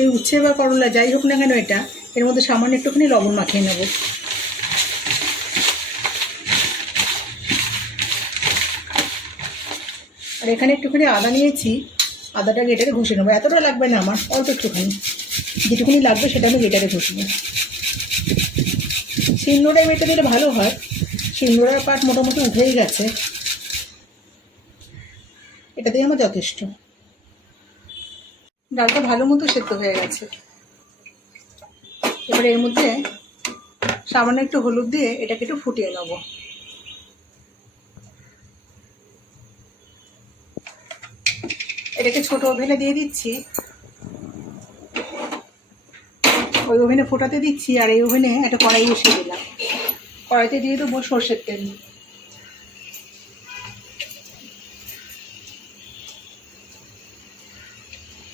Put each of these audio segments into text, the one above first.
এই উচ্ছে বা করলা যাই হোক না কেন এটা, এর মধ্যে সামান্য একটুখানি লবণ মাখিয়ে নেব। আর এখানে একটুখানি আদা নিয়েছি, আদাটা গেটারে ঘষে নেব। এতটা লাগবে না আমার, অল্প একটুখানি। যেটুকুনি লাগবে সেটা আমি গেটারে ঘষবো। শিলনোড়ায় মেটে দিলে ভালো হয়। শিলনোড়ার পাট মোটামুটি উঠেই গেছে। এটা দিয়ে আমার যথেষ্ট। ডালটা ভালো মতো সেদ্ধ হয়ে গেছে। এবারে এর মধ্যে সামান্য একটু হলুদ দিয়ে এটাকে একটু ফুটিয়ে নেব। এটাকে ছোট ওভেনে দিয়ে দিচ্ছি। ওই ওভেনে ফোটাতে দিচ্ছি আর এই ওভেনে একটা কড়াই বসিয়ে দিলাম। কড়াইতে দিয়ে দেবো সর্ষের তেল।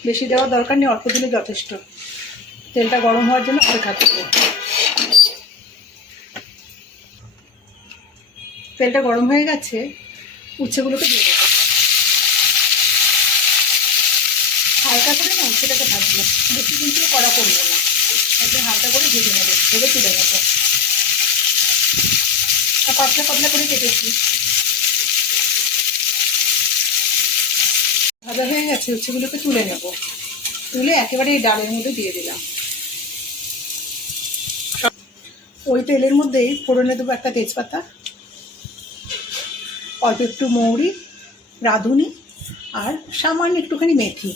বেশি দেওয়ার দরকার নেই, অল্প দিলে যথেষ্ট। তেলটা গরম হওয়ার জন্য অপেক্ষা করব। তেলটা গরম হয়ে গেছে, উচ্ছেগুলোকে দিয়ে দেবো। হালকা করে না উচ্ছেটাকে ভাজবো। বেশি কিন্তু কড়া করব না। একদম হালকা করে ভেজে নেব, ভেজে তুলে নেব। পাতলা পাতলা করে কেটেছি। ভাজা হয়ে গেছে, উচ্ছেগুলোকে তুলে নেব। তুলে একেবারে এই ডালের মধ্যে দিয়ে দিলাম। ওই তেলের মধ্যেই ফোড়নে দেবো একটা তেজপাতা, অল্প একটু মৌরি, রাঁধুনি আর সামান্য একটুখানি মেথি।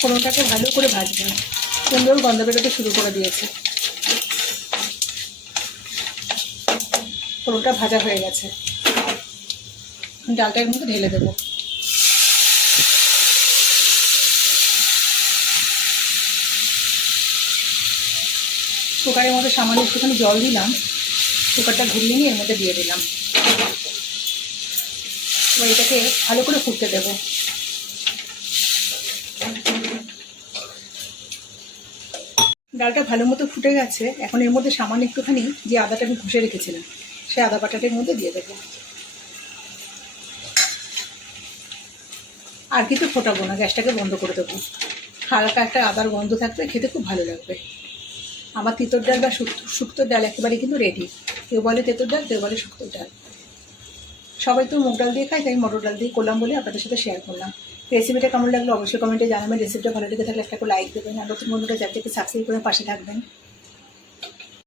ফোড়নটাকে ভালো করে ভাজবেন সুন্দর গন্ধ বেরোতে শুরু করে দিয়েছে। ফোড়নটা ভাজা হয়ে গেছে। ডালটা এর মধ্যে ঢেলে দেবো। কুকারের মধ্যে সামান্য একটুখানি জল দিলাম। কুকারটা ঘুরিয়ে নিয়ে এর মধ্যে দিয়ে দিলাম। এবার এটাকে ভালো করে ফুটতে দেবো। ডালটা ভালো মতো ফুটে গেছে। এখন এর মধ্যে সামান্য একটুখানি যে আদাটা আমি ঘষে রেখেছিলাম। সেই আদা বাটাটার মধ্যে দিয়ে দেবো। আর কিছু ফোটাবো না, গ্যাসটাকে বন্ধ করে দেবো। হালকা একটা আদার গন্ধ থাকবে খেতে খুব ভালো লাগবে। আমার তিতর ডাল বা শুক্তো শুক্তোর ডাল একেবারে কিন্তু রেডি কেউ বলে তেঁতর ডাল, কেউ বলে শুক্তোর ডাল। সবাই তো মুগ ডাল দিয়ে খায়, তাই মটর ডাল দিয়ে করলাম বলে আপনাদের সাথে শেয়ার করলাম। রেসিপিটা কেমন লাগল অবশ্যই কমেন্টে জানাবেন। রেসিপিটা ভালো লেগে থাকলে একটা লাইক দেবেন। আর নতুন বন্ধুরা, যার থেকে সাবস্ক্রাইব করে পাশে থাকবেন।